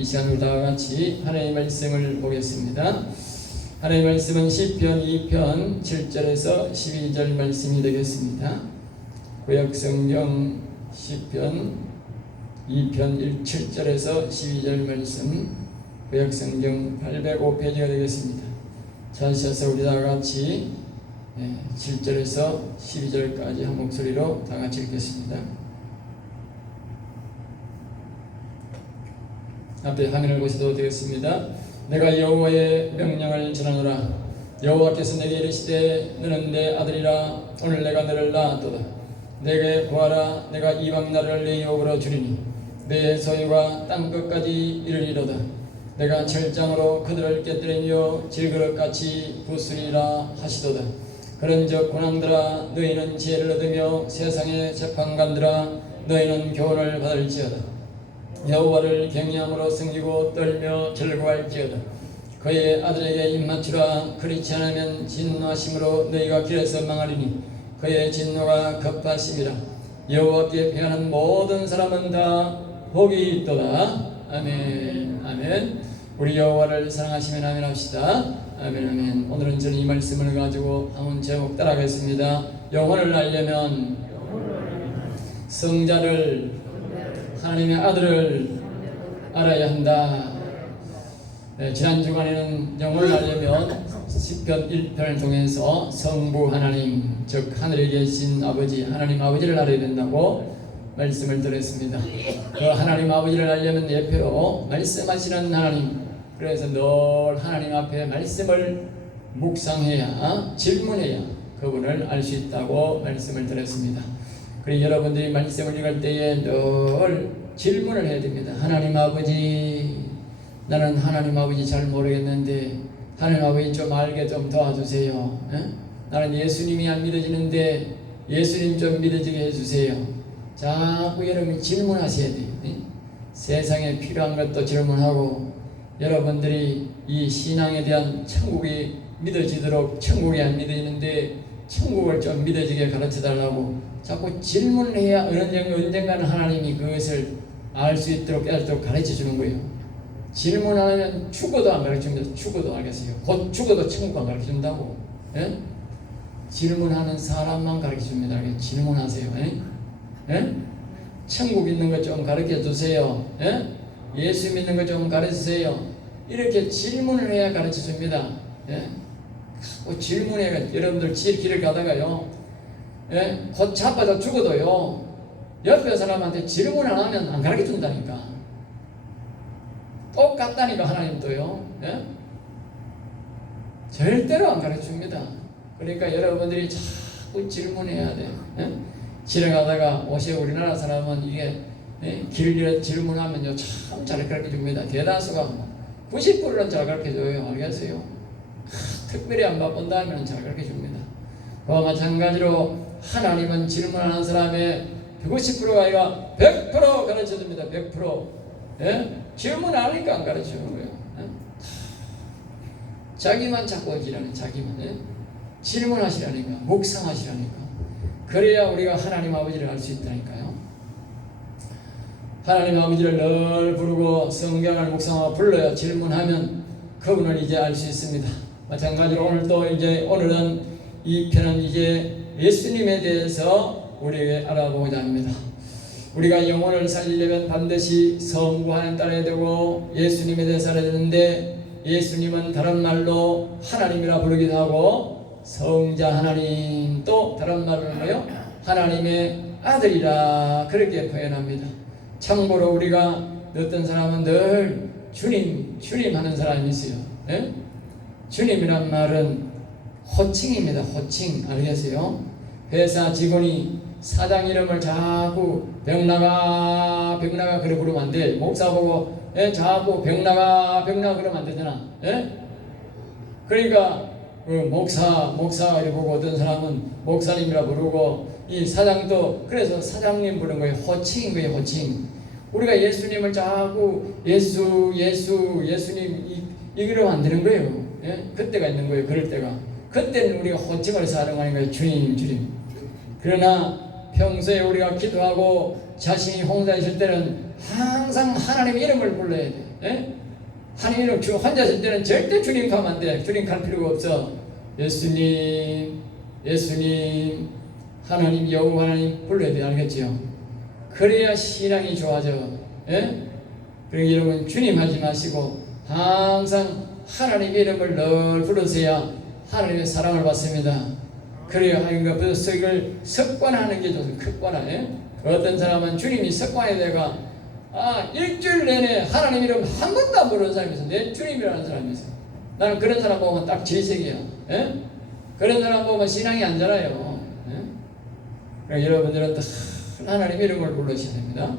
이 시간 우리 다 같이 하나님의 말씀을 보겠습니다. 하나님의 말씀은 시편 2편 7절에서 12절 말씀이 되겠습니다. 구약성경 시편 2편 7절에서 12절 말씀, 구약성경 805페이지가 되겠습니다. 찾으셔서 우리 다 같이 7절에서 12절까지 한 목소리로 다 같이 읽겠습니다. 앞에 화면을 보셔도 되겠습니다. 내가 여호와의 명령을 전하노라. 여호와께서 내게 이르시되 너는 내 아들이라. 오늘 내가 너를 낳았도다. 내게 구하라. 내가 이방 나라를 내 유업으로 주리니 내 소유가 땅끝까지 이르리로다. 내가 철장으로 그들을 깨뜨리며 질그릇같이 부수리라 하시도다. 그런즉 군왕들아 너희는 지혜를 얻으며 세상의 재판관들아 너희는 교훈을 받을지어다. 여호와를 경외함으로 섬기고 떨며 즐거워할지어다. 그의 아들에게 입맞추라. 그렇지 않으면 진노하심으로 너희가 길에서 망하리니 그의 진노가 급하심이라. 여호와께 피하는 모든 사람은 다 복이 있도다. 아멘. 아멘. 우리 여호와를 사랑하시면 아멘 합시다. 아멘. 아멘. 오늘은 저는 이 말씀을 가지고 한번 제목 따라가겠습니다. 영혼을 알려면 성자를, 하나님의 아들을 알아야 한다. 지난 주간에는 영혼을 알려면 시편 1편을 통해서 성부 하나님, 즉 하늘에 계신 아버지, 하나님 아버지를 알아야 된다고 말씀을 드렸습니다. 그 하나님 아버지를 알려면 예표로 말씀하시는 하나님, 그래서 늘 하나님 앞에 말씀을 묵상해야, 질문해야 그분을 알 수 있다고 말씀을 드렸습니다. 그리고 여러분들이 말씀을 읽을 때에 늘 질문을 해야 됩니다. 하나님 아버지, 나는 하나님 아버지 잘 모르겠는데 하나님 아버지 좀 알게 좀 도와주세요. 나는 예수님이 안 믿어지는데 예수님 좀 믿어지게 해주세요. 자꾸 여러분이 질문하셔야 돼요. 세상에 필요한 것도 질문하고, 여러분들이 이 신앙에 대한 천국이 믿어지도록, 천국이 안 믿어지는데 천국을 좀 믿어지게 가르쳐달라고 자꾸 질문을 해야 언젠가는 하나님이 그것을 알 수 있도록 깨닫도록 가르쳐주는 거예요. 질문 안 하면 죽어도 안 가르쳐줍니다. 죽어도 알겠어요. 곧 죽어도 천국 안 가르쳐준다고. 예? 질문하는 사람만 가르쳐줍니다. 질문하세요. 예? 천국 있는 것 좀 가르쳐주세요. 예? 예수 믿는 것 좀 가르쳐주세요. 이렇게 질문을 해야 가르쳐줍니다. 예? 질문해가 여러분들 길을 가다가요, 예? 곧 자빠져 죽어도요, 옆에 사람한테 질문 안 하면 안 가르쳐 준다니까. 똑같다니까 하나님도요. 예? 절대로 안 가르쳐 줍니다. 그러니까 여러분들이 자꾸 질문해야 돼. 예? 지나가다가 옷에 우리나라 사람은 이게, 예? 길 질문하면요 참 잘 가르쳐 줍니다. 대다수가 90%는 잘 가르쳐 줘요. 알겠어요? 특별히 안 바쁜다 하면 잘 가르쳐 줍니다. 그와 마찬가지로 하나님은 질문하는 사람의 90%가 아니라 100% 가르쳐 줍니다. 100%. 예? 질문 안 하니까 안 가르쳐 주는 거예요. 예? 자기만 자꾸 하시라니, 자기만. 예? 질문하시라니까, 묵상하시라니까. 그래야 우리가 하나님 아버지를 알 수 있다니까요. 하나님 아버지를 늘 부르고 성경을 묵상하고 불러야, 질문하면 그분을 이제 알 수 있습니다. 마찬가지로 오늘은 이 편은 이제 예수님에 대해서 우리에게 알아보고자 합니다. 우리가 영혼을 살리려면 반드시 성부 하나님 따라야 되고 예수님에 대해서 알아야 되는데, 예수님은 다른 말로 하나님이라 부르기도 하고 성자 하나님, 또 다른 말로 뭐요? 하나님의 아들이라 그렇게 표현합니다. 참고로 우리가 어떤 사람은 늘 주님 하는 사람이 있어요. 예? 주님이란 말은 호칭입니다. 호칭. 알겠어요? 회사 직원이 사장 이름을 자꾸 병나가 그래 부르면 안 돼. 목사 보고 자꾸 병나가 그러면 안 되잖아. 예? 그러니까 목사 이렇게 보고, 어떤 사람은 목사님이라 부르고, 이 사장도 그래서 사장님 부르는 거예요. 호칭인 거예요. 호칭. 우리가 예수님을 자꾸 예수님 이러면 안 되는 거예요. 예? 그때가 있는 거예요. 그럴 때가. 그때는 우리가 호칭을 사용하는 거예요. 주님. 그러나 평소에 우리가 기도하고 자신이 혼자 있을 때는 항상 하나님 이름을 불러야 돼. 예? 하나님 이름 혼자 있을 때는 절대 주님 가면 안 돼. 주님 갈 필요가 없어. 예수님, 예수님, 하나님, 여호와 하나님 불러야 돼. 알겠지요? 그래야 신앙이 좋아져. 예? 그러니까 여러분 주님 하지 마시고 항상 하나님 이름을 늘 부르셔야 하나님의 사랑을 받습니다. 그래야 하나님과 벌써 이걸 습관하는 게 좋습니다. 습관하네. 어떤 사람은 주님이 습관이 돼가 일주일 내내 하나님 이름 한 번도 안 부르는 사람이 있어. 내 주님이라는 사람이 있어. 나는 그런 사람 보면 딱 질색이야. 예? 그런 사람 보면 신앙이 안 자라요. 예? 그러니까 여러분들은 또 하나님 이름을 부르셔야 됩니다.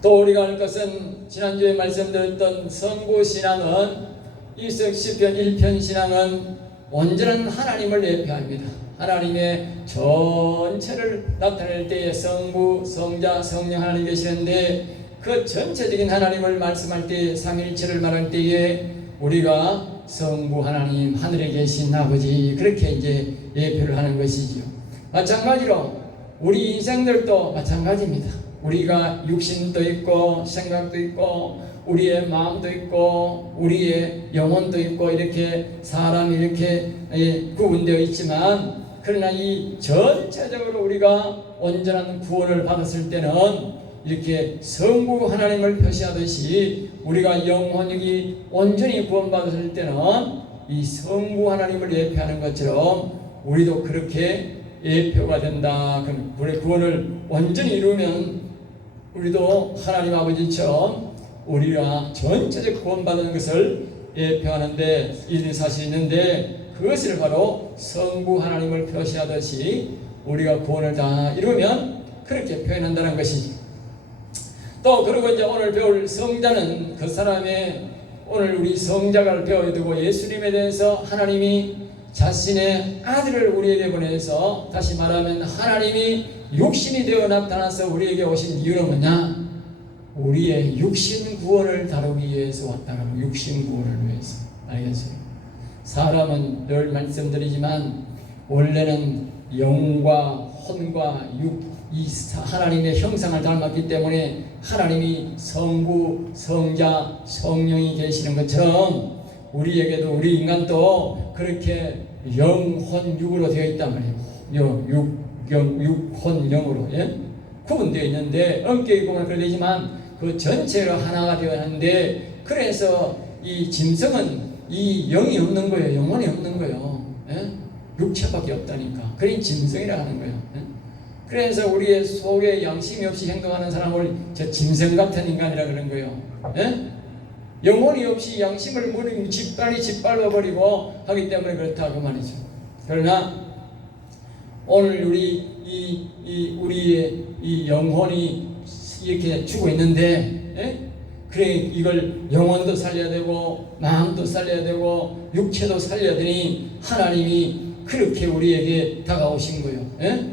또 우리가 할 것은 지난주에 말씀드렸던 성부신앙은 시편 1편 신앙은 온전한 하나님을 예표합니다. 하나님의 전체를 나타낼 때에 성부, 성자, 성령 하나님 계시는데 그 전체적인 하나님을 말씀할 때 삼위일체를 말할 때에 우리가 성부 하나님 하늘에 계신 아버지 그렇게 이제 예표를 하는 것이지요. 마찬가지로 우리 인생들도 마찬가지입니다. 우리가 육신도 있고 생각도 있고 우리의 마음도 있고 우리의 영혼도 있고 이렇게 사람이 이렇게 구분되어 있지만 그러나 이 전체적으로 우리가 온전한 구원을 받았을 때는 이렇게 성부 하나님을 표시하듯이 우리가 영혼이 온전히 구원받았을 때는 이 성부 하나님을 예표하는 것처럼 우리도 그렇게 예표가 된다. 그럼 우리 구원을 온전히 이루면 우리도 하나님 아버지처럼 우리가 전체적 구원받은 것을 예표하는데 이 사실이 있는데 그것을 바로 성부 하나님을 표시하듯이 우리가 구원을 다 이루면 그렇게 표현한다는 것이지. 또 그리고 이제 오늘 배울 성자는 그 사람의 오늘 우리 성자를 배워야 되고 예수님에 대해서 하나님이 자신의 아들을 우리에게 보내서 다시 말하면 하나님이 육신이 되어 나타나서 우리에게 오신 이유는 뭐냐? 우리의 육신 구원을 다루기 위해서 왔다. 육신 구원을 위해서. 알겠어요? 사람은 늘 말씀드리지만 원래는 영과 혼과 이 하나님의 형상을 닮았기 때문에 하나님이 성부, 성자, 성령이 계시는 것처럼 우리에게도 우리 인간도 그렇게 영혼 육으로 되어 있단 말이에요. 육혼 영으로 구분되어 있는데 엄격히 보면 그렇게 되지만 그 전체로 하나가 되어 있는데 그래서 이 짐승은 이 영이 없는 거예요. 영혼이 없는 거예요. 육체밖에 없다니까. 그래 짐승이라 하는 거예요. 그래서 우리의 속에 양심이 없이 행동하는 사람을 저 짐승 같은 인간이라 그런 거예요. 영혼이 없이 양심을 짓밟아 버리고 하기 때문에 그렇다고 말이죠. 그러나 오늘 우리의 이 영혼이 이렇게 죽어 있는데, 그래 이걸 영혼도 살려야 되고 마음도 살려야 되고 육체도 살려야 되니 하나님이 그렇게 우리에게 다가오신 거예요.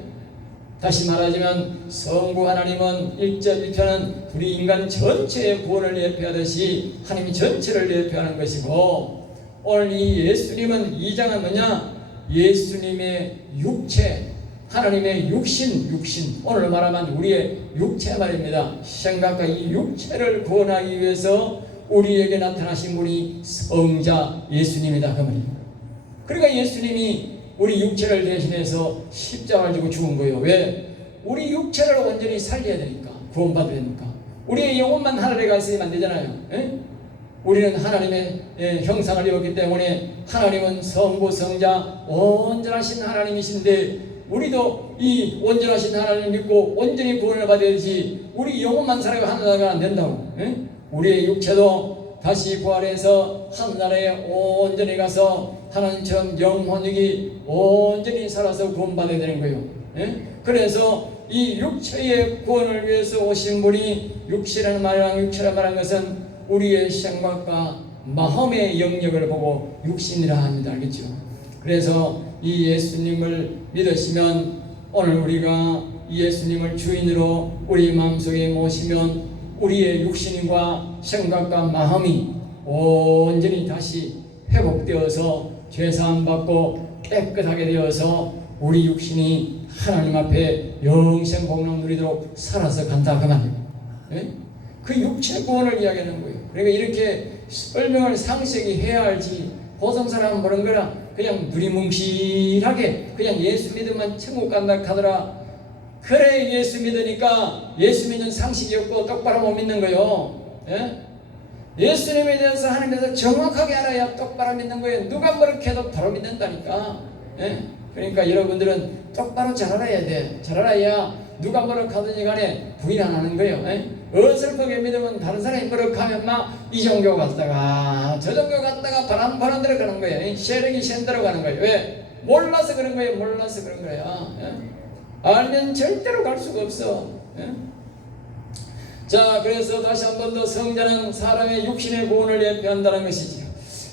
다시 말하자면 성부 하나님은 1절 1편은 우리 인간 전체의 구원을 예표하듯이 하나님이 전체를 예표하는 것이고 오늘 이 예수님은 2장은 뭐냐? 예수님의 육체 하나님의 육신 오늘 말하면 우리의 육체 말입니다. 생각과 이 육체를 구원하기 위해서 우리에게 나타나신 분이 성자 예수님이다 그 말이에요. 그러니까 예수님이 우리 육체를 대신해서 십자가를 지고 죽은 거예요. 왜? 우리 육체를 온전히 살려야 되니까 구원받아야 되니까 우리의 영혼만 하늘에 가 있으면 안 되잖아요. 우리는 하나님의 형상을 입었기 때문에 하나님은 성부 성자 온전하신 하나님이신데 우리도 이 온전하신 하나님을 믿고 온전히 구원을 받아야지 우리 영혼만 살아가 하늘나라가 안 된다고. 우리의 육체도 다시 부활해서 하늘나라에 온전히 가서 하나님처럼 영혼이 온전히 살아서 구원받아야 되는 거예요. 그래서 이 육체의 구원을 위해서 오신 분이 육체라는 말하는 것은 우리의 생각과 마음의 영역을 보고 육신이라 합니다. 알겠죠? 그래서 이 예수님을 믿으시면 오늘 우리가 이 예수님을 주인으로 우리 마음속에 모시면 우리의 육신과 생각과 마음이 온전히 다시 회복되어서 죄사함 받고 깨끗하게 되어서 우리 육신이 하나님 앞에 영생 복락 누리도록 살아서 간다 그 말이에요. 예? 그 육체 구원을 이야기하는 거예요. 그러니까 이렇게 설명을 상세히 해야 알지 보성사람 그런 거라 그냥 누리뭉실하게 그냥 예수 믿으면 천국 간다 하더라. 그래 예수 믿으니까 예수 믿는 상식이 없고 똑바로 못 믿는 거예요. 예? 예수님에 대해서 하나님께서 정확하게 알아야 똑바로 믿는 거예요. 누가 그렇게 해도 바로 믿는다니까. 예? 그러니까 여러분들은 똑바로 잘 알아야 돼. 잘 알아야 누가 뭐라 하든지 간에 부인 안 하는 거예요. 예? 어설프게 믿으면 다른 사람이 뭐라 하면 막 이 종교 갔다가 저 종교 갔다가 바람 대로 가는 거예요. 세력이 센 대로 가는 거예요. 왜? 몰라서 그런 거예요. 몰라서 그런 거예요. 예? 알면 절대로 갈 수가 없어. 예? 자, 그래서 다시 한 번 더 성자는 사람의 육신의 구원을 예표한다는 것이지요.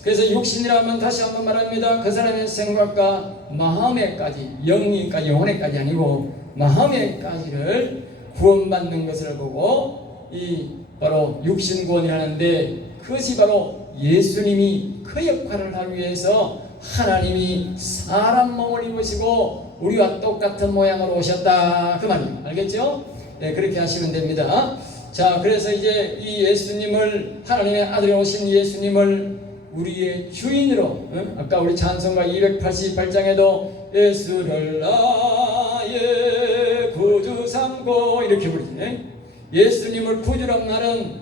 그래서 육신이라면 다시 한 번 말합니다. 그 사람의 생각과 마음에까지, 영혼에까지 아니고 마음에까지를 구원받는 것을 보고 이 바로 육신 구원이 하는데 그것이 바로 예수님이 그 역할을 하기 위해서 하나님이 사람 몸을 입으시고 우리와 똑같은 모양으로 오셨다 그 말이에요. 알겠죠? 네, 그렇게 하시면 됩니다. 자, 그래서 이제 이 예수님을 하나님의 아들이 오신 예수님을 우리의 주인으로 아까 우리 찬송가 288장에도 예수를 나의 구주 삼고 이렇게 부르지. 예수님을 구주란 말은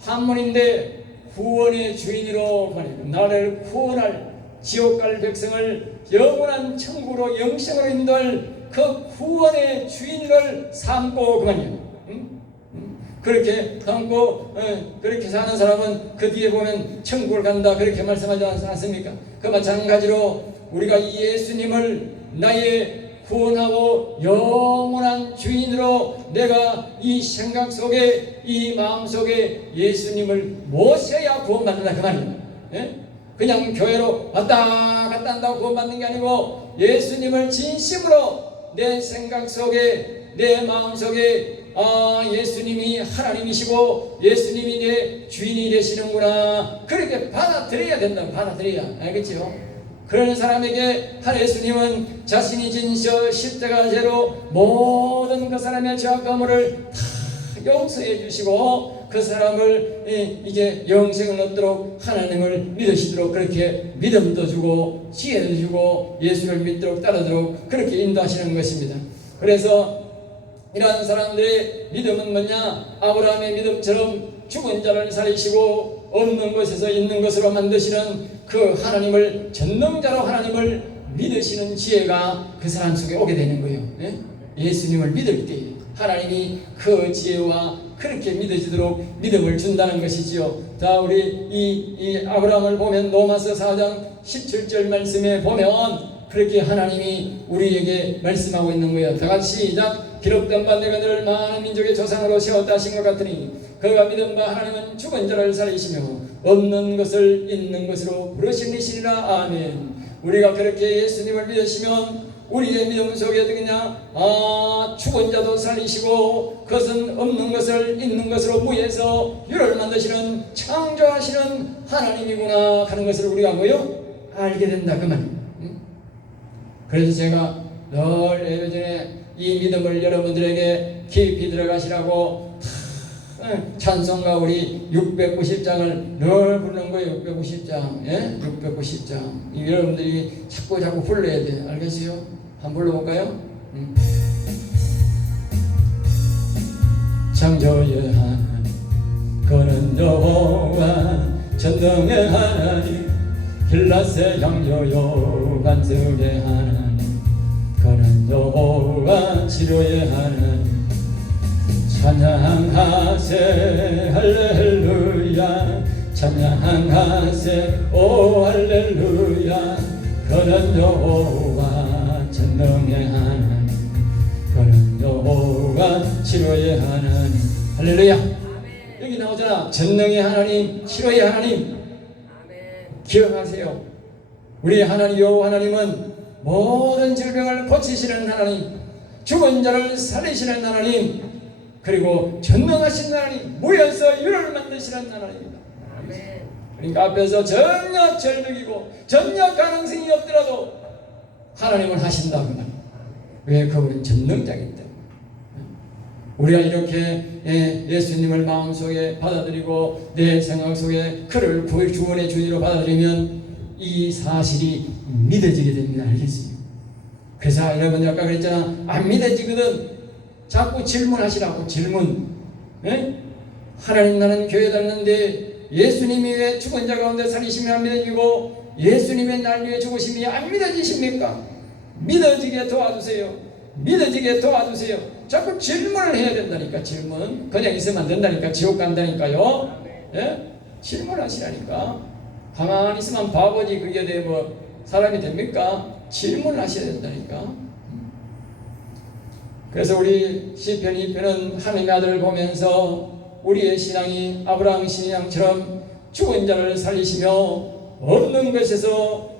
한문인데 구원의 주인으로 나를 구원할 지옥 갈 백성을 영원한 천국으로 영생으로 인도할 그 구원의 주인을 삼고 그만이에요. 그렇게 삼고 그렇게 사는 사람은 그 뒤에 보면 천국을 간다 그렇게 말씀하지 않습니까? 그 마찬가지로 우리가 이 예수님을 나의 구원하고 영원한 주인으로 내가 이 생각 속에 이 마음 속에 예수님을 모셔야 구원받는다 그 말이에요. 예? 그냥 교회로 왔다 갔다 한다고 구원받는 게 아니고 예수님을 진심으로 내 생각 속에 내 마음 속에 예수님이 하나님이시고 예수님이 내 주인이 되시는구나 그렇게 받아들여야 된다. 받아들여야. 알겠죠? 그런 사람에게 예수님은 자신이 진 십자가제로 모든 그 사람의 죄악 가물을 다 용서해 주시고 그 사람을 이제 영생을 얻도록 하나님을 믿으시도록 그렇게 믿음도 주고 지혜도 주고 예수를 믿도록 따르도록 그렇게 인도하시는 것입니다. 그래서 이러한 사람들의 믿음은 뭐냐? 아브라함의 믿음처럼 죽은 자를 살리시고 없는 것에서 있는 것으로 만드시는 그 하나님을 전능자로 하나님을 믿으시는 지혜가 그 사람 속에 오게 되는 거예요. 예? 예수님을 믿을 때 하나님이 그 지혜와 그렇게 믿어지도록 믿음을 준다는 것이지요. 자, 우리 이 아브라함을 보면 로마서 4장 17절 말씀에 보면 그렇게 하나님이 우리에게 말씀하고 있는 거예요. 다 같이 시작. 기록된 바 내가 너를 많은 민족의 조상으로 세웠다 하신 것 같으니 그가 믿은 바 하나님은 죽은 자를 살리시며 없는 것을 있는 것으로 부르시니시리라. 아멘. 우리가 그렇게 예수님을 믿으시면 우리의 믿음 속에 어떻게냐? 죽은 자도 살리시고 그것은 없는 것을 있는 것으로 무해서 유를 만드시는 창조하시는 하나님이구나 하는 것을 우리가 뭐요? 알게 된다 그 말이에요. 그래서 제가 늘 예전에 이 믿음을 여러분들에게 깊이 들어가시라고 찬송가 우리 690장을 늘 부르는 거예요. 690장, 예? 690장. 여러분들이 자꾸 불러야 돼. 알겠어요? 한번 불러볼까요? 창조의 하나님, 그는 여호와 전능의 하나님, 길라세 양조요 반석의 하나님, 그는 여호와 치료의 하나님. 찬양하세 할렐루야 찬양하세 오 할렐루야 그는 여호와 전능의 하나님 그는 여호와 치료의 하나님 할렐루야. 여기 나오잖아. 전능의 하나님 치료의 하나님. 기억하세요. 우리 하나님 여호와 하나님은 모든 질병을 고치시는 하나님, 죽은 자를 살리시는 하나님, 그리고 전능하신 하나님, 무에서 유를 만드시는 하나님입니다. 그러니까 앞에서 전혀 절벽이고 전혀 가능성이 없더라도 하나님을 하신다고. 왜? 그분은 전능자이기 때문에. 우리가 이렇게 예수님을 마음속에 받아들이고 내 생각 속에 그를 구원의 주인으로 받아들이면 이 사실이 믿어지게 됩니다. 알겠어요? 그래서 여러분 아까 그랬잖아. 안 믿어지거든. 자꾸 질문하시라고. 질문. 하나님 나는 교회 다녔는데 예수님이 왜 죽은 자 가운데 살리심이 안 믿어지고 예수님의 날 위해 죽으심이 안 믿어지십니까? 믿어지게 도와주세요. 믿어지게 도와주세요. 자꾸 질문을 해야 된다니까. 질문. 그냥 있으면 안 된다니까. 지옥 간다니까요. 질문하시라니까. 가만히 있으면 바보지. 그게 사람이 됩니까? 질문하셔야 된다니까. 그래서 우리 시편 2편은 하나님의 아들을 보면서 우리의 신앙이 아브라함 신앙처럼 죽은 자를 살리시며 없는 것에서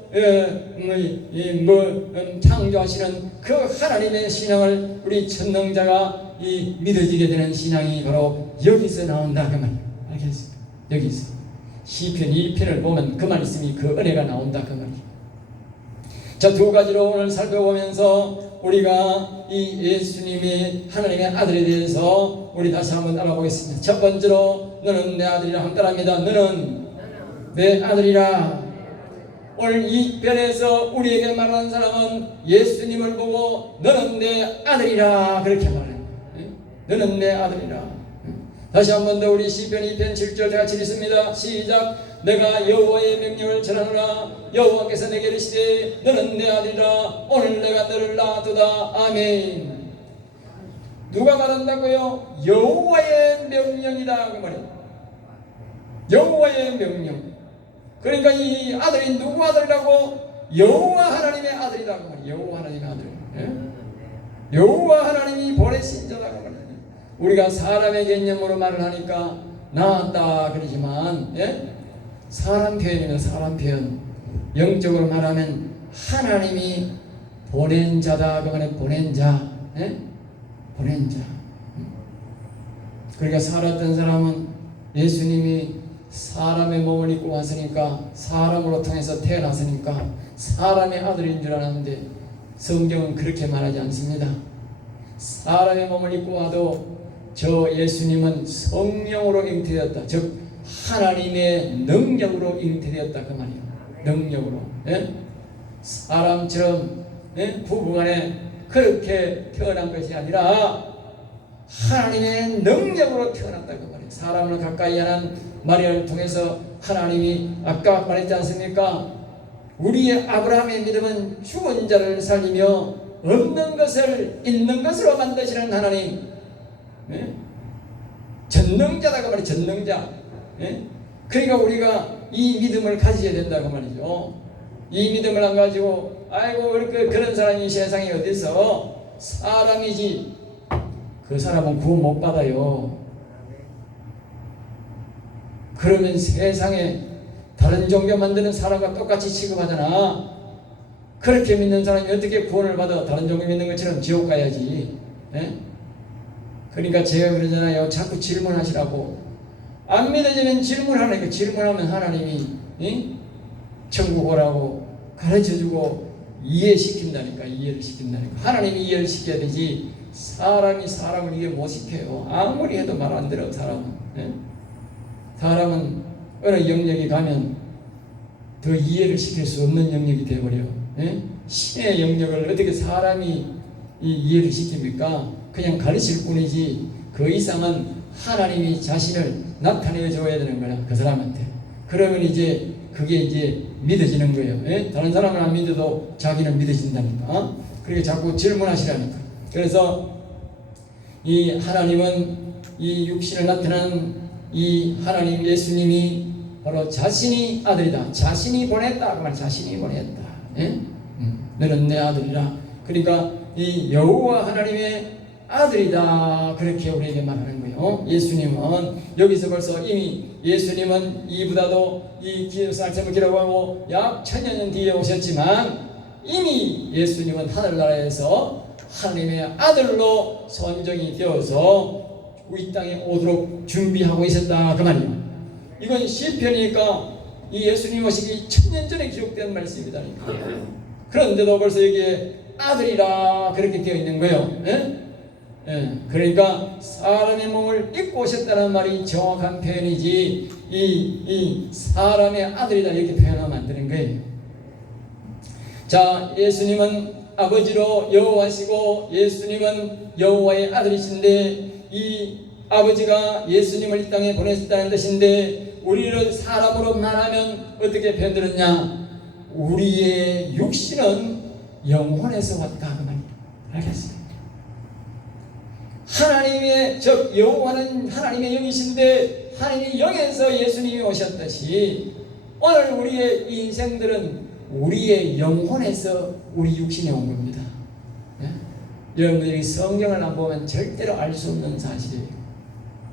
창조하시는 그 하나님의 신앙을 우리 천능자가 믿어지게 되는 신앙이 바로 여기서 나온다 그 말이에요. 알겠습니까? 여기서 시편 1편을 보면 그만 있으니 그 은혜가 나온다 그 말이에요. 자, 두 가지로 오늘 살펴보면서 우리가 이 예수님이 하나님의 아들에 대해서 우리 다시 한번 알아보겠습니다. 첫 번째로 너는 내 아들이라 함 따라합니다. 너는 내 아들이라. 오늘 이 편에서 우리에게 말하는 사람은 예수님을 보고 너는 내 아들이라 그렇게 말해요. 너는 내 아들이라. 다시 한 번 더 우리 시편 2편 7절 같이 읽습니다. 시작. 내가 여호와의 명령을 전하노라. 여호와께서 내게 이르시되 너는 내 아들이라. 오늘 내가 너를 낳았도다. 아멘. 누가 말한다고요? 여호와의 명령이다 그 말이에요. 여호와의 명령. 그러니까 이 아들이 누구 아들이라고? 여호와 하나님의 아들이다 그 말이에요. 여호와 하나님의 아들. 여호와 하나님이 보내신 자다 그 말이에요. 우리가 사람의 개념으로 말을 하니까 낳았다 그러지만 사람 표현이면 사람 표현. 영적으로 말하면 하나님이 보낸 자다 그 말에 보낸 자. 보낸 자. 그러니까 살았던 사람은 예수님이 사람의 몸을 입고 왔으니까 사람으로 통해서 태어났으니까 사람의 아들인 줄 알았는데 성경은 그렇게 말하지 않습니다. 사람의 몸을 입고 와도 저 예수님은 성령으로 잉태되었다. 즉 하나님의 능력으로 잉태되었다 그 말이에요. 능력으로. 사람처럼 부부간에 그렇게 태어난 것이 아니라 하나님의 능력으로 태어났다 그 말이에요. 사람을 가까이 하는 마리아를 통해서 하나님이 아까 말했지 않습니까? 우리의 아브라함의 믿음은 죽은 자를 살리며 없는 것을 있는 것으로 만드시는 하나님. 전능자다 그 말이에요. 전능자. 그러니까 우리가 이 믿음을 가져야 된다 그 말이죠. 이 믿음을 안 가지고 아이고 그런 사람이 세상에 어디 있어? 사람이지. 그 사람은 구원 못 받아요. 그러면 세상에 다른 종교 만드는 사람과 똑같이 취급하잖아. 그렇게 믿는 사람이 어떻게 구원을 받아? 다른 종교 믿는 것처럼 지옥 가야지. 그러니까 제가 그러잖아요. 자꾸 질문하시라고. 안 믿어지면 질문하니까 질문하면 하나님이 천국 오라고 가르쳐주고 이해시킨다니까. 이해를 시킨다니까. 하나님이 이해를 시켜야 되지 사람이 사람을 이해 못 시켜요. 아무리 해도 말 안 들어 사람은. 사람은 어느 영역에 가면 더 이해를 시킬 수 없는 영역이 되어버려. 신의 영역을 어떻게 사람이 이해를 시킵니까? 그냥 가르칠 뿐이지 그 이상은 하나님이 자신을 나타내 줘야 되는 거야 그 사람한테. 그러면 이제 그게 이제 믿어지는 거예요. 다른 사람은 안 믿어도 자기는 믿어진다니까. 그렇게 자꾸 질문하시라니까. 그래서 이 하나님은 이 육신을 나타내는 이 하나님 예수님이 바로 자신이 아들이다. 자신이 보냈다. 그 말 자신이 보냈다. 너는 내 아들이라. 그러니까 이 여호와 하나님의 아들이다. 그렇게 우리에게 말하는 거예요. 예수님은 여기서 벌써 이미 예수님은 이보다도 이 기록상처럼 기록하고 약 1000년 뒤에 오셨지만 이미 예수님은 하늘나라에서 하나님의 아들로 선정이 되어서 이 땅에 오도록 준비하고 있었다 그 말이에요. 이건 시편이니까 이 예수님 오시기 1000년 전에 기록된 말씀이다. 그런데도 벌써 여기에 아들이라 그렇게 되어 있는 거예요. 그러니까 사람의 몸을 입고 오셨다는 말이 정확한 표현이지 이 사람의 아들이다 이렇게 표현하면 안 되는 거예요. 자, 예수님은 아버지로 여호와시고 예수님은 여호와의 아들이신데 이 아버지가 예수님을 이 땅에 보내셨다는 뜻인데 우리를 사람으로 말하면 어떻게 표현들었냐? 우리의 육신은 영혼에서 왔다 그 말이에요. 알겠어요? 하나님의 즉 여호와는 하나님의 영이신데 하나님의 영에서 예수님이 오셨듯이 오늘 우리의 인생들은 우리의 영혼에서 우리 육신에 온 겁니다. 여러분들이 성경을 안 보면 절대로 알 수 없는 사실이에요.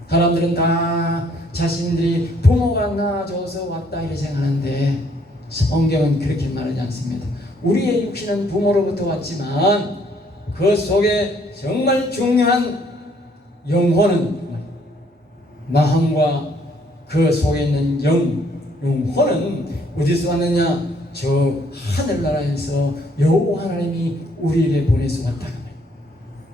사람들은 다 자신들이 부모가 낳아줘서 왔다 이렇게 생각하는데 성경은 그렇게 말하지 않습니다. 우리의 육신은 부모로부터 왔지만 그 속에 정말 중요한 영혼은 마음과 그 속에 있는 영혼은 어디서 왔느냐? 저 하늘나라에서 여호와 하나님이 우리에게 보내서 왔다.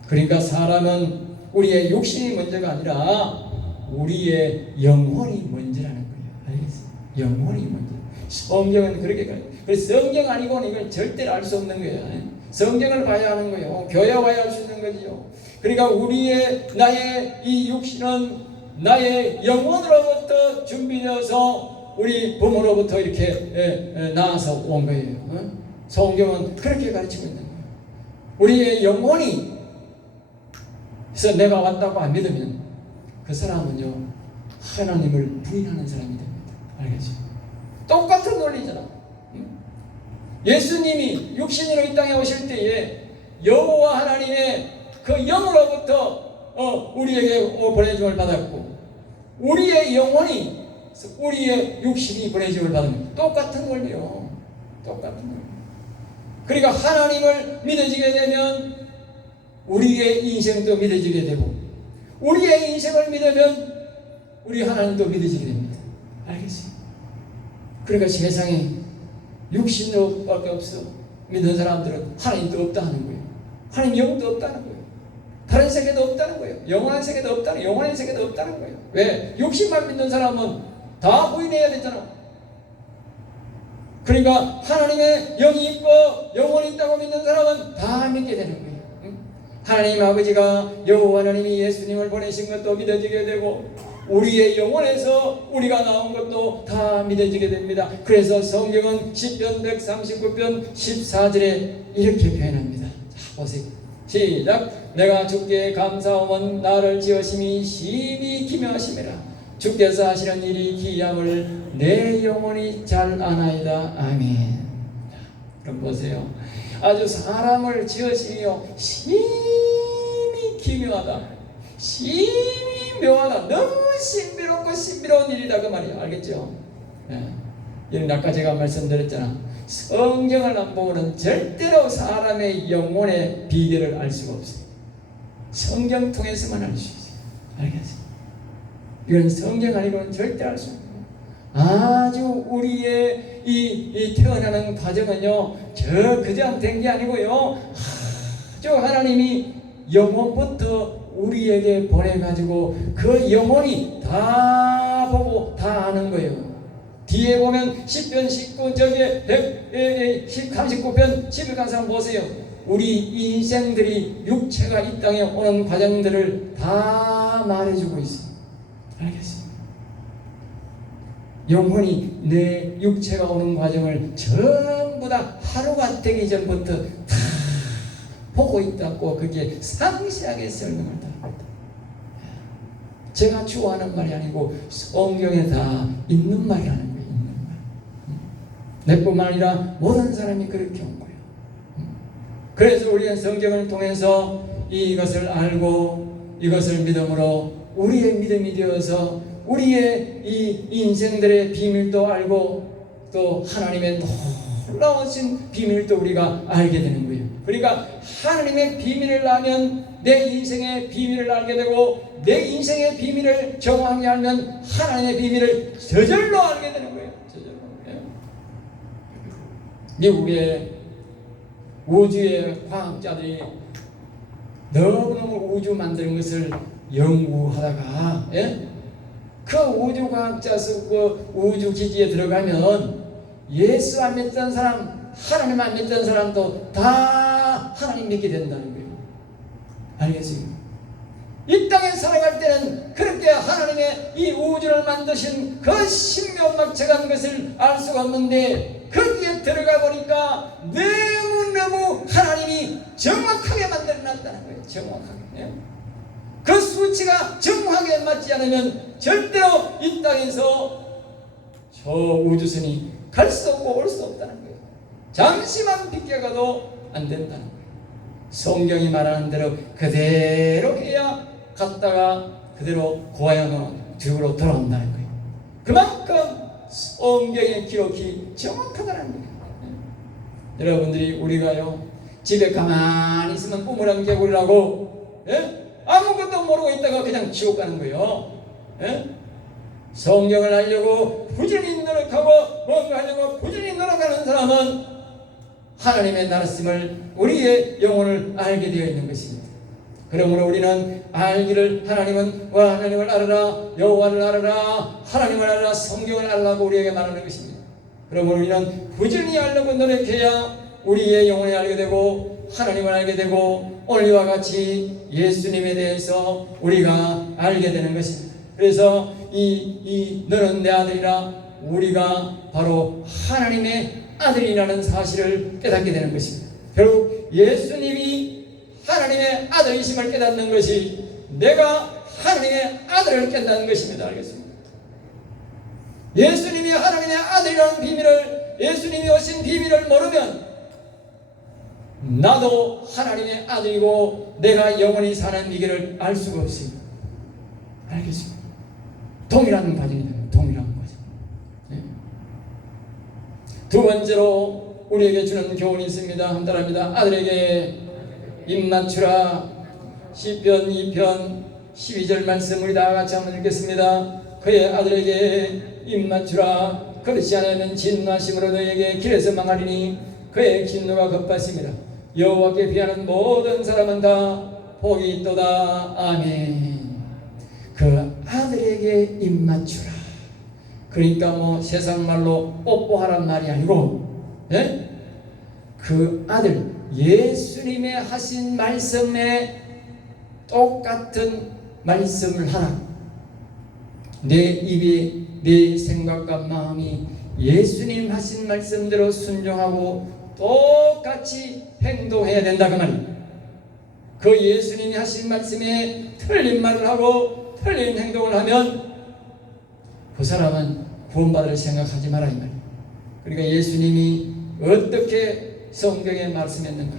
그러니까 사람은 우리의 육신이 문제가 아니라 우리의 영혼이 문제라는 거예요. 알겠어요? 영혼이 문제. 성경은 그렇게 가요. 그래서 성경 아니고는 이걸 절대로 알 수 없는 거예요. 성경을 봐야 하는 거예요. 교회 와야 할 수 있는 거지요. 그러니까 나의 이 육신은 나의 영혼으로부터 준비되어서 우리 부모로부터 이렇게 나와서 온 거예요. 성경은 그렇게 가르치고 있는 거예요. 우리의 영혼이 그래서 내가 왔다고 안 믿으면 그 사람은요 하나님을 부인하는 사람이 됩니다. 알겠죠? 똑같은 논리잖아. 예수님이 육신으로 이 땅에 오실 때에 여호와 하나님의 그 영으로부터 우리에게 보내줌을 받았고 우리의 영혼이 우리의 육신이 보내줌을 받은 똑같은 원리요. 똑같은 원리. 그러니까 하나님을 믿어지게 되면 우리의 인생도 믿어지게 되고 우리의 인생을 믿으면 우리 하나님도 믿어지게 됩니다. 알겠어요? 그러니까 세상에 육신으로밖에 없어. 믿는 사람들은 하나님도 없다 하는 거예요. 하나님 영도 없다는 거예요. 다른 세계도 없다는 거예요. 영원한 세계도 없다는, 영원한 세계도 없다는 거예요. 왜? 육신만 믿는 사람은 다 부인해야 되잖아. 그러니까 하나님의 영이 있고 영혼이 있다고 믿는 사람은 다 믿게 되는 거예요. 하나님 아버지가 여호와 하나님이 예수님을 보내신 것도 믿어지게 되고 우리의 영혼에서 우리가 나온 것도 다 믿어지게 됩니다. 그래서 성경은 시편 139편 14절에 이렇게 표현합니다. 자, 보세요. 시작. 내가 주께 감사함은 나를 지으심이 심히 기묘하심이라. 주께서 하시는 일이 기이함을 내 영혼이 잘 아나이다. 아멘. 그럼 보세요. 아주 사람을 지으시며 심히 기묘하다. 심히 묘하다. 너무 신비롭고 신비로운 일이다 그 말이야. 알겠죠? 이런 아까 제가 말씀드렸잖아. 성경을 안 보고는 절대로 사람의 영혼의 비결을 알 수가 없어요. 성경 통해서만 알 수 있어요. 알겠어요? 이건 성경 아니고는 절대 알 수 없어요. 아주 우리의 이 태어나는 과정은요, 그냥 된 게 아니고요, 아주 하나님이 영혼부터 우리에게 보내가지고 그 영혼이 다 보고 다 아는 거예요. 뒤에 보면 10편 19 저기에 139편 11강상 보세요. 우리 인생들이 육체가 이 땅에 오는 과정들을 다 말해주고 있어요. 알겠어요? 영혼이 내 육체가 오는 과정을 전부 다 하루가 되기 전부터 다 보고 있다고 그게 상세하게 설명을 다 합니다. 제가 주어하는 말이 아니고 성경에 다 있는 말이 하는 거예요. 있는 말. 내뿐만 아니라 모든 사람이 그렇게 온 거예요. 그래서 우리는 성경을 통해서 이것을 알고 이것을 믿음으로 우리의 믿음이 되어서 우리의 이 인생들의 비밀도 알고 또 하나님의 놀라우신 비밀도 우리가 알게 되는 거예요. 그러니까 하나님의 비밀을 알면 내 인생의 비밀을 알게 되고 내 인생의 비밀을 정확히 알면 하나님의 비밀을 저절로 알게 되는 거예요. 저절로. 미국의 우주의 과학자들이 너무너무 우주 만드는 것을 연구하다가 그 우주 과학자수 그 우주 기지에 들어가면 예수 안 믿던 사람, 하나님 안 믿던 사람도 다 하나님 믿게 된다는 거예요. 알겠어요? 이 땅에 살아갈 때는 그렇게 하나님의 이 우주를 만드신 그 신묘막측한 것을 알 수가 없는데 거기에 들어가 보니까 너무너무 하나님이 정확하게 만들어놨다는 거예요. 정확하게. 그 수치가 정확하게 맞지 않으면 절대로 이 땅에서 저 우주선이 갈 수 없고 올 수 없다는 거예요. 잠시만 비껴가도 안 된다는 거예요. 성경이 말하는 대로 그대로 해야 갔다가 그대로 고향으로 뒤로 돌아온다는 거예요. 그만큼 성경의 기록이 정확하다는 거예요. 여러분들이 우리가요 집에 가만히 있으면 우물안 개구리라고 아무것도 모르고 있다가 그냥 지옥 가는 거예요. 성경을 알려고 부지런히 노력하고 뭔가 하려고 부지런히 노력하는 사람은 하나님의 나라심을 우리의 영혼을 알게 되어 있는 것입니다. 그러므로 우리는 알기를 하나님을 알아라, 여호와를 알아라, 하나님을 알아라, 성경을 알라고 우리에게 말하는 것입니다. 그러므로 우리는 부지런히 알려고 노력해야 우리의 영혼을 알게 되고 하나님을 알게 되고 오늘과 같이 예수님에 대해서 우리가 알게 되는 것입니다. 그래서 너는 내 아들이라, 우리가 바로 하나님의 아들이라는 사실을 깨닫게 되는 것입니다. 결국 예수님이 하나님의 아들이심을 깨닫는 것이 내가 하나님의 아들을 깨닫는 것입니다. 알겠습니다? 예수님이 하나님의 아들이라는 비밀을, 예수님이 오신 비밀을 모르면 나도 하나님의 아들이고 내가 영원히 사는 비결을 알 수가 없습니다. 알겠습니다? 동일한 과정입니다. 동일한 과정. 두 번째로 우리에게 주는 교훈이 있습니다. 한 따라합니다. 아들에게 입 맞추라. 시편 2편 12절 말씀 우리 다 같이 한번 읽겠습니다. 그의 아들에게 입 맞추라. 그렇지 않으면 진노하심으로 너에게 길에서 망하리니 그의 진노가 급하심이라. 여호와께 피하는 모든 사람은 다 복이 있도다. 아멘. 그 아들에게 입 맞추라. 그러니까 세상 말로 뽀뽀하란 말이 아니고 그 아들 예수님의 하신 말씀에 똑같은 말씀을 하라. 내 입이, 내 생각과 마음이 예수님 하신 말씀대로 순종하고 똑같이 행동해야 된다 그 말이에요. 그 예수님이 하신 말씀에 틀린 말을 하고 틀린 행동을 하면 그 사람은 구원받을 생각하지 마라 이 말이에요. 그러니까 예수님이 어떻게 성경에 말씀했는가,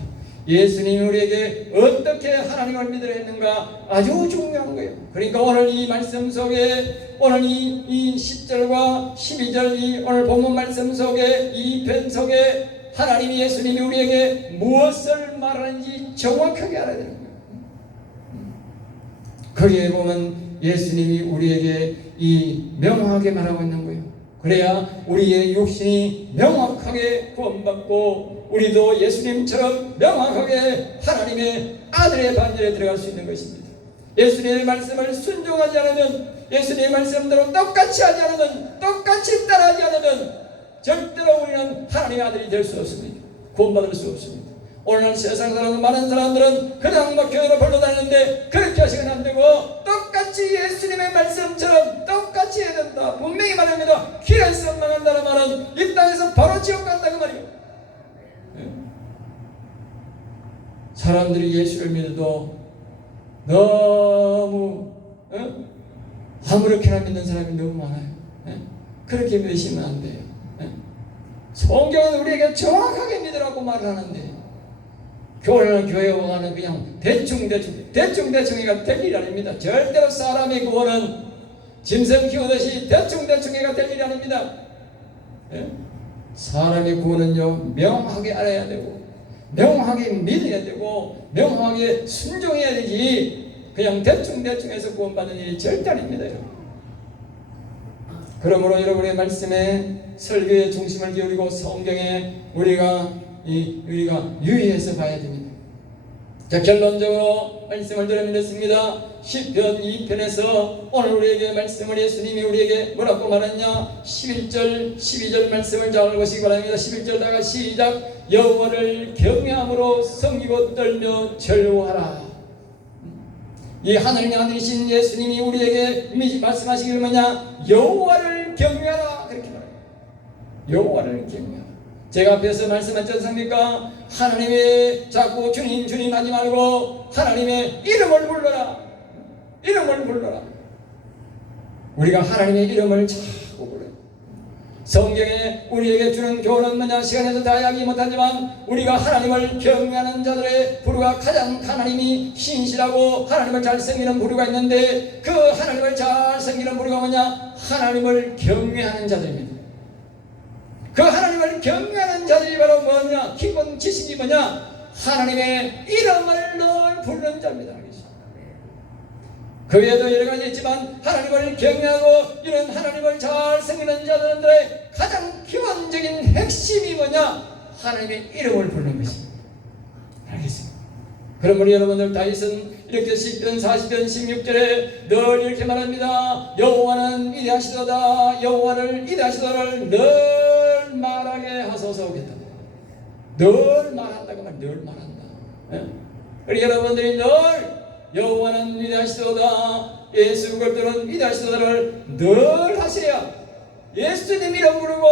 예수님이 우리에게 어떻게 하나님을 믿으려 했는가 아주 중요한 거예요. 그러니까 오늘 이 말씀 속에, 오늘 이 10절과 12절 이 오늘 본문 말씀 속에, 이 편 속에 하나님이, 예수님이 우리에게 무엇을 말하는지 정확하게 알아야 되는 거예요. 거기에 보면 예수님이 우리에게 이 명확하게 말하고 있는 거예요. 그래야 우리의 육신이 명확하게 구원받고 우리도 예수님처럼 명확하게 하나님의 아들의 반열에 들어갈 수 있는 것입니다. 예수님의 말씀을 순종하지 않으면, 예수님의 말씀대로 똑같이 하지 않으면, 똑같이 따라하지 않으면 절대로 우리는 하나님의 아들이 될 수 없습니다. 구원받을 수 없습니다. 오늘날 세상 사람, 많은 사람들은 그냥 교회로 벌러 다니는데 그렇게 하시면 안 되고 똑같이 예수님의 말씀처럼 똑같이 해야 된다. 분명히 말합니다. 길에서 망한다는 말은 이 땅에서 바로 지옥 간다 그 말이에요. 사람들이 예수를 믿어도 너무 아무렇게나 믿는 사람이 너무 많아요. 그렇게 믿으시면 안 돼요. 성경은 우리에게 정확하게 믿으라고 말을 하는데 교회에 오가는 그냥 대충대충이가 될 일이 아닙니다. 절대로 사람의 구원은 짐승 키우듯이 대충대충이가 될 일이 아닙니다. 사람의 구원은요 명확하게 알아야 되고 명확하게 믿어야 되고 명확하게 순종해야 되지 그냥 대충대충해서 구원받는 일이 절대 아닙니다. 그러므로 여러분의 말씀에 설교의 중심을 기울이고 성경에 우리가 유의해서 봐야 됩니다. 자, 결론적으로 말씀을 드리겠습니다. 시편 2편에서 오늘 우리에게 말씀을 예수님이 우리에게 뭐라고 말했냐? 11절 12절 말씀을 잘 보시기 바랍니다. 11절 다가 시작. 여호와를 경외함으로 섬기고 떨며 절호하라. 이 하늘의 아들이신 예수님이 우리에게 말씀하시길 뭐냐? 여호와를 경외하라, 그렇게 말해요. 여호와를 경외하라. 제가 앞에서 말씀하지 않습니까? 하나님의 자꾸 주님 주님 하지 말고 하나님의 이름을 불러라. 이름을 불러라. 우리가 하나님의 이름을 자꾸 불러요. 성경에 우리에게 주는 교훈은 뭐냐? 시간에서 다 이야기 못하지만 우리가 하나님을 경외하는 자들의 부류가 가장 하나님이 신실하고 하나님을 잘 섬기는 부류가 있는데, 그 하나님을 잘 섬기는 부류가 뭐냐? 하나님을 경외하는 자들입니다. 그 하나님을 경외하는 자들이 바로 뭐냐? 기본 지식이 뭐냐? 하나님의 이름을 늘 부르는 자입니다. 그 외에도 여러 가지 있지만 하나님을 경외하고 이런 하나님을 잘 섬기는 자들의 가장 기본적인 핵심이 뭐냐? 하나님의 이름을 부르는 것입니다. 알겠습니다. 그럼 우리 여러분들 다윗은 이렇게 시편 40편 16절에 늘 이렇게 말합니다. 여호와는 위대하시도다. 여호와를 위대하시도를 늘 말하게 하소서. 늘 말한다고 말, 늘 말한다. 우리 여러분들이 늘 여호와는 위대하시도다, 예수 그리스도는 위대하시도다를 늘 하셔야, 예수님 이름 부르고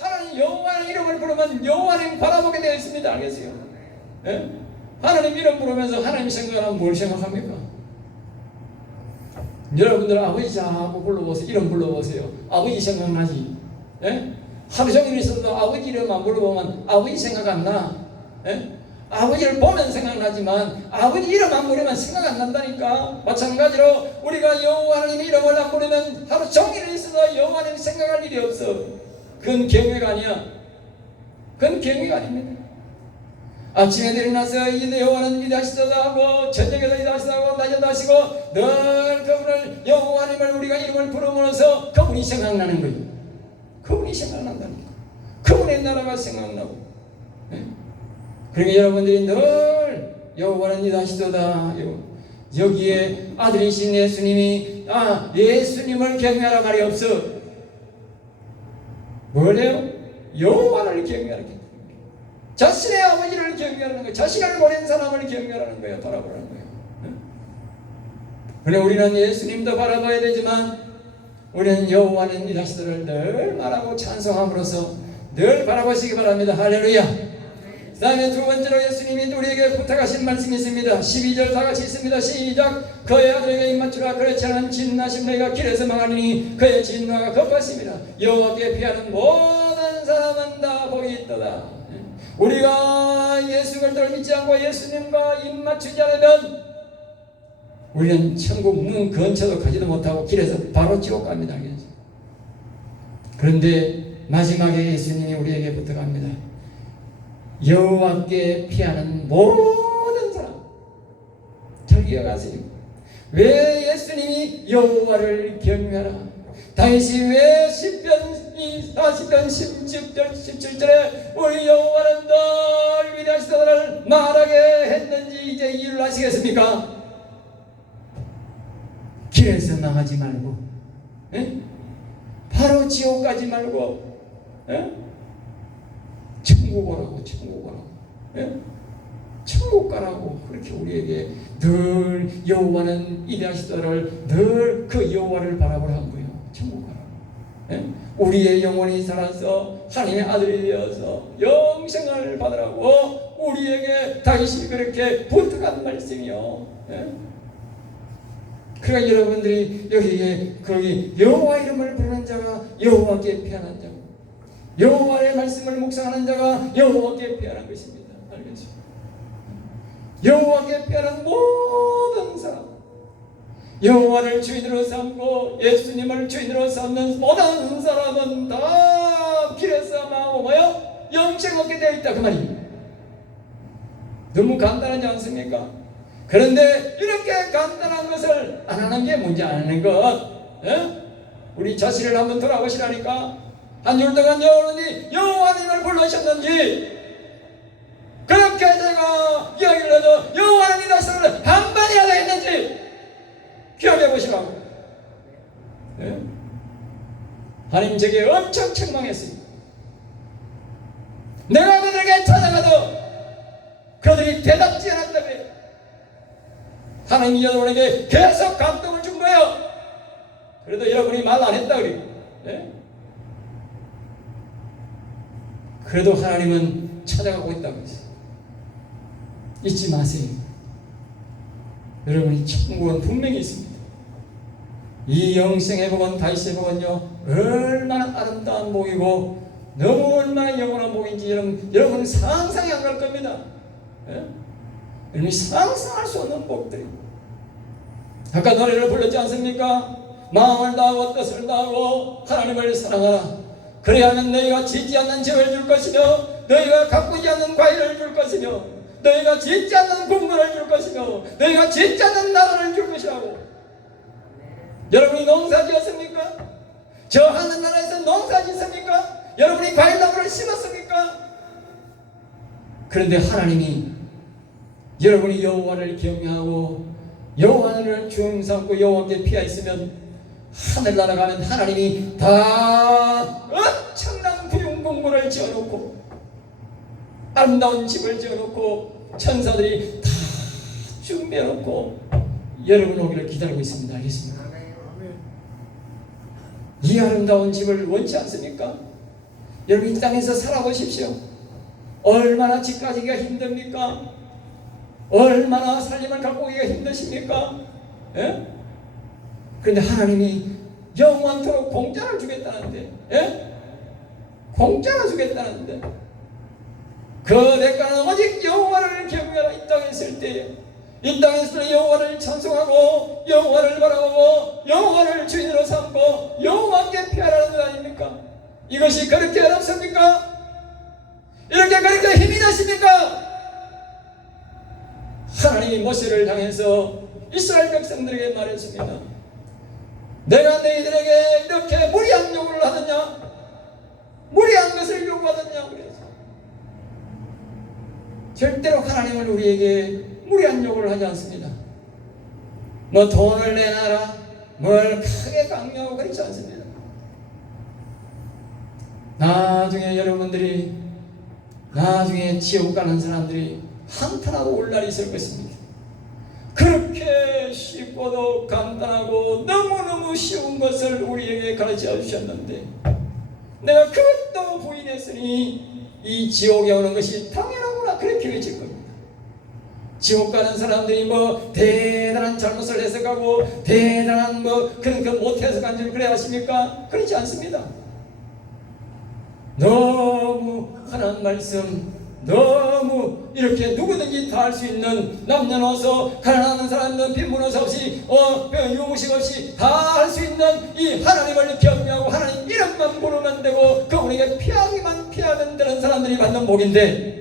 하나님 여호와의 이름을 부르면 여호와님 바라보게 되어 있습니다. 알겠어요? 예? 하나님 이름 부르면서 하나님 생각하면 뭘 생각합니까? 여러분들 아버지 자꾸 불러보세요. 이름 불러보세요. 아버지 생각나지? 예? 하루 종일 있어도 아버지 이름 안 불러보면 아버지 생각 안 나. 예? 아버지를 보면 생각나지만 아버지 이름 안 부르면 생각 안 난다니까. 마찬가지로 우리가 여호와 하나님의 이름을 안 부르면 하루 종일 있어도 여호와 하나님 생각할 일이 없어. 그건 경외가 아니야. 그건 경외가 아닙니다. 아침에 일어나서 여호와는 위대하시도다 하고, 저녁에도 위대하시다 하고, 낮에도 하시고, 늘 그분을 여호와 하나님을 우리가 이름을 부르면서 그분이 생각나는 거예요. 그분이 생각난다니까. 그분의 나라가 생각나고. 그러니까 여러분들이 늘 여호와는 위대하시도다. 여기에 아들이신 예수님이 예수님을 경외하라 말이 없어. 뭐래요? 여호와를 경외하라. 자신의 아버지를 경외하는 거예요. 자신을 보낸 사람을 경외하는 거예요. 바라보라는 거예요. 그래, 우리는 예수님도 바라봐야 되지만 우리는 여호와는 위대하시도를 늘 말하고 찬송함으로써 늘 바라보시기 바랍니다. 할렐루야. 그 다음에 두 번째로 예수님이 우리에게 부탁하신 말씀이 있습니다. 12절 다 같이 있습니다. 시작. 그의 아들에게 입맞추라. 그렇지 않은 진나심 너희가 길에서 망하니 그의 진노가 겁같습니다. 여호와께 피하는 모든 사람은 다 복이 있도다. 우리가 예수 그리스도를 믿지 않고 예수님과 입맞추지 않으면 우리는 천국 문 근처도 가지도 못하고 길에서 바로 지옥 갑니다. 그런데 마지막에 예수님이 우리에게 부탁합니다. 여호와께 피하는 모든 사람, 잘 기억하세요. 왜 예수님이 여호와를 경외하라? 다윗이 왜 시편 40편 17절에 우리 여호와는 늘 위대하시다를 말하게 했는지 이제 이유를 아시겠습니까? 길에서 나가지 말고, 바로 지옥 가지 말고, 천국 오라고, 천국 오라고, 천국 가라고. 그렇게 우리에게 늘 여호와는 위대하시다를 늘 그 여호와를 바라보라 한 거예요. 천국 가라고. 우리의 영혼이 살아서 하나님의 아들이 되어서 영생을 받으라고 우리에게 다윗이 그렇게 부탁한 말씀이요. 그러니까 여러분들이 여기에 거기 여호와 이름을 부르는 자가 여호와께 피하는 자, 여호와의 말씀을 묵상하는 자가 여호와께 피하는 것입니다. 알겠죠? 여호와께 피하는 모든 사람, 여호와를 주인으로 삼고 예수님을 주인으로 삼는 모든 사람은 다 길에서 망하고 뭐요? 영생 얻게 되어 있다 그 말이에요. 너무 간단하지 않습니까? 그런데 이렇게 간단한 것을 안 하는 게 문제 아닌 것. 우리 자신을 한번 돌아보시라니까. 한 주일 동안 여호와님을 불러셨는지, 그렇게 제가 여기를 해도 여호와는 이 다시를 한마디 하다 했는지 기억해 보시라고. 네? 하나님 제게 엄청 책망했습니다. 내가 그들에게 찾아가도 그들이 대답지 않았다며 하나님이 여러분에게 계속 감동을 준 거예요. 그래도 여러분이 말 안 했다 그래요. 네? 그래도 하나님은 찾아가고 있다고 했어요. 잊지 마세요. 여러분이 천국은 분명히 있습니다. 이 영생의 복은 다윗의 복은요 얼마나 아름다운 복이고 너무 얼마나 영원한 복인지 여러분 상상이 안 갈 겁니다. 예? 여러분이 상상할 수 없는 복들이. 아까 노래를 불렀지 않습니까? 마음을 다하고 뜻을 다하고 하나님을 사랑하라. 그래야만 너희가 짓지 않는 죄를 줄 것이며 너희가 가꾸지 않는 과일을 줄 것이며 너희가 짓지 않는 국물을 줄 것이며 너희가 짓지 않는 나라를 줄 것이라고. 여러분이 농사 지었습니까? 저 하늘나라에서 농사 짓습니까? 여러분이 과일나무를 심었습니까? 그런데 하나님이 여러분이 여호와를 경외하고 여호와를 중 삼고 여호와께 피하 있으면 하늘나라 가면 하나님이 다 엄청난 부용 공물을 지어놓고 아름다운 집을 지어놓고 천사들이 다 준비해놓고 여러분 오기를 기다리고 있습니다. 알겠습니까? 이 아름다운 집을 원치 않습니까? 여러분 이 땅에서 살아보십시오. 얼마나 집 가지기가 힘듭니까? 얼마나 살림을 갖고 오기가 힘드십니까? 예? 그런데 하나님이 영원토록 공짜를 주겠다는데, 예? 공짜로 주겠다는데 그 대가는 오직 여호와를 경외하라. 이 땅에 있을 때 이 땅에서 여호와를 찬송하고 여호와를 바라보고 여호와를 주인으로 삼고 여호와께 피하라는 것 아닙니까? 이것이 그렇게 어렵습니까? 이렇게 그렇게 힘이 나십니까? 하나님이 모세를 향해서 이스라엘 백성들에게 말했습니다. 내가 너희들에게 이렇게 무리한 요구를 하느냐? 무리한 것을 요구하느냐? 그래서 절대로 하나님은 우리에게 무리한 요구를 하지 않습니다. 뭐 돈을 내놔라, 뭘 크게 강요하고 그렇지 않습니다. 나중에 여러분들이 나중에 지옥 가는 사람들이 한탄하고 올 날이 있을 것입니다. 그렇게 쉽고도 간단하고 너무너무 쉬운 것을 우리에게 가르쳐 주셨는데 내가 그것도 부인했으니 이 지옥에 오는 것이 당연하구나 그렇게 외칠 겁니다. 지옥 가는 사람들이 뭐 대단한 잘못을 해석하고 대단한 뭐 그런 것 못 해석한 줄 그래 하십니까? 그렇지 않습니다. 너무 하나님 말씀 너무 이렇게 누구든지 다 할 수 있는 남녀노소 가난한 사람은 빈문호사 없이 유무식 없이 다 할 수 있는 이 하나님을 경외하고 하나님 이름만 부르면 되고 그분에게 피하기만 피하면 되는 사람들이 받는 복인데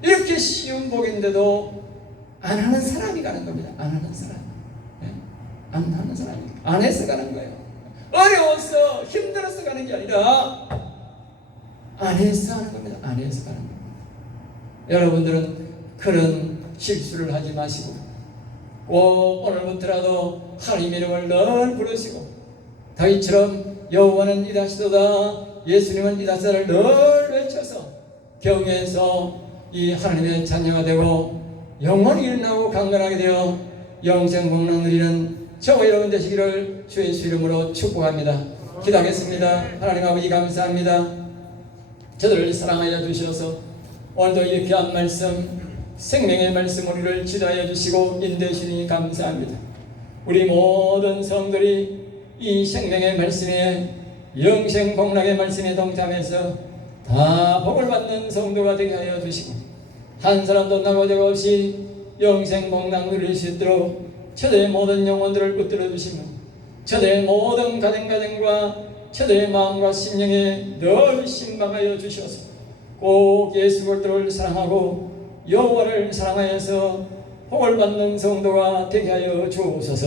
이렇게 쉬운 복인데도 안 하는 사람이 가는 겁니다. 안 하는 사람. 네? 안 하는 사람이 안 해서 가는 거예요. 어려워서 힘들어서 가는 게 아니라 안 해서 하는 겁니다. 안 해서 가는 겁니다. 여러분들은 그런 실수를 하지 마시고 꼭 오늘부터라도 하나님의 이름을 늘 부르시고 다윗처럼 여호와는 이다시도다 예수님은 이다시다를 늘 외쳐서 경외해서 이 하나님의 자녀가 되고 영원히 일어나고 강건하게 되어 영생 복락 누리는 저와 여러분 되시기를 주의 예수 이름으로 축복합니다. 기도하겠습니다. 하나님 아버지 감사합니다. 저들을 사랑하여 주셔서 오늘도 이 귀한 말씀 생명의 말씀 우리를 지도하여 주시고 인도해 주시니 감사합니다. 우리 모든 성들이 이 생명의 말씀에 영생 복락의 말씀에 동참해서 다 복을 받는 성도가 되게 하여 주시고 한 사람도 나고자가 없이 영생 복락 누릴 수 있도록 저들의 모든 영혼들을 붙들어 주시며 저들의 모든 가정과 저들의 마음과 심령에 늘 신박하여 주셔서 꼭 예수 그리스도를 사랑하고 여호와를 사랑하여서 복을 받는 성도가 되게 하여 주옵소서.